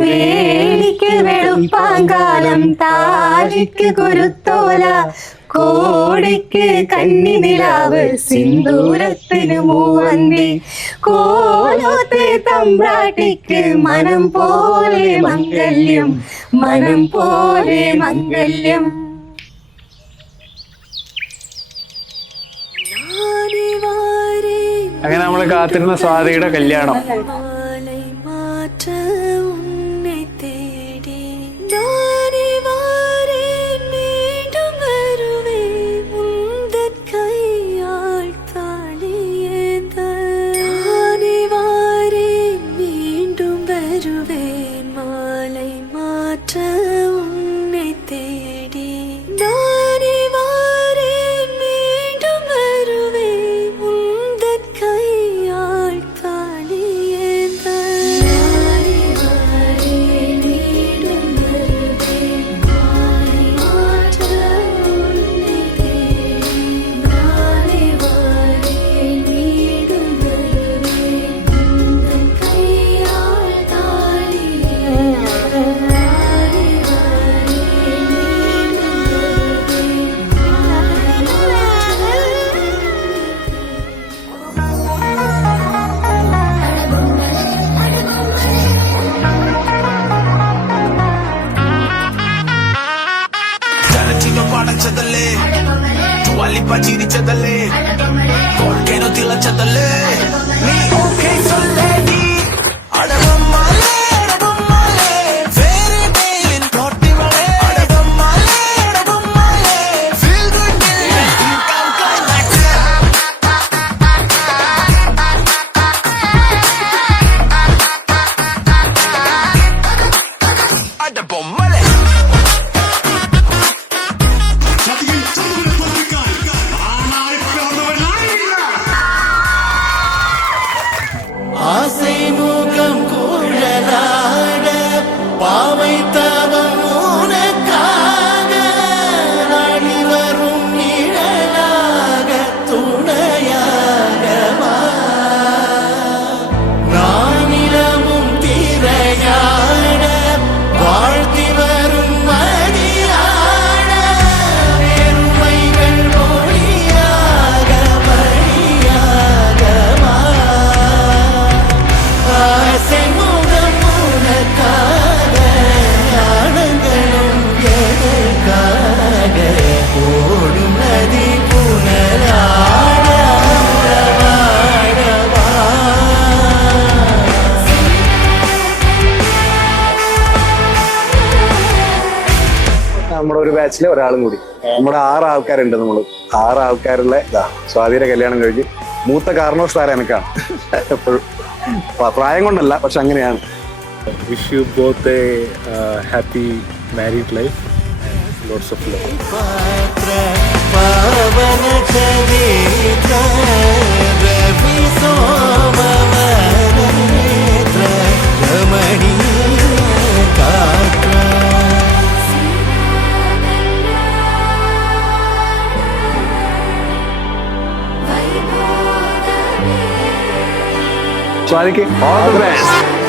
വേലിക്ക് വെളുപ്പാങ്കാലം താലിക്ക് കുരുത്തോല കോടിക്ക് കന്നിനിലാവ് സിന്ദൂരത്തിന് മൂവന്തി കോലോത്തെ തമ്പ്രാട്ടിക്ക് മനം പോലെ മംഗല്യം മനം പോലെ മംഗല്യം. അങ്ങനെ നമ്മൾ കാത്തിരുന്ന സ്വാതിയുടെ കല്യാണം. പടച്ചതല്ലേ വല്ലിപ്പ ചിരിച്ചതല്ലേ കോൾക്കേനോ തിളച്ചതല്ലേ നീ ഓക്കേ സൊല്ലേടി അടവമ്മാലേ അടവമ്മാലേ വേറെ പേരിൻ കോട്ടിവളേ അടവമ്മാലേ അടവമ്മാലേ feel good you come climax അടവമ്മാലേ ஆசை முகம் குழலாட பாவை தவம் உனக்காக நாடி வரும் நிழலாக துணையாக வா. நானிலமும் திரையாட வாழ்த்தி வரும் மதியாட பெருமைகள் மொழியாக வழியாக வா. ஆசை முகம் உனக்காக ஆனங்களும் எதற்காக ஓடும் நதி புனலாட வாழவா. നമ്മുടെ ഒരു ബാച്ചിലെ ഒരാളും കൂടി നമ്മുടെ 6 ആൾക്കാരുണ്ട്. നമ്മള് 6 ആൾക്കാരുള്ള സ്വാതിയുടെ കല്യാണം കഴിഞ്ഞ് മൂത്ത കാരണവസ്ഥാനം എനിക്കാണ്. എപ്പോഴും പ്രായം കൊണ്ടല്ല, പക്ഷെ അങ്ങനെയാണ്. Wish you both a happy married life and lots of love. പാവന ചരിത്ര രവി സോമവരനേത്ര രമണീയ കാത്ര. സ്വാതിക്ക് all the best.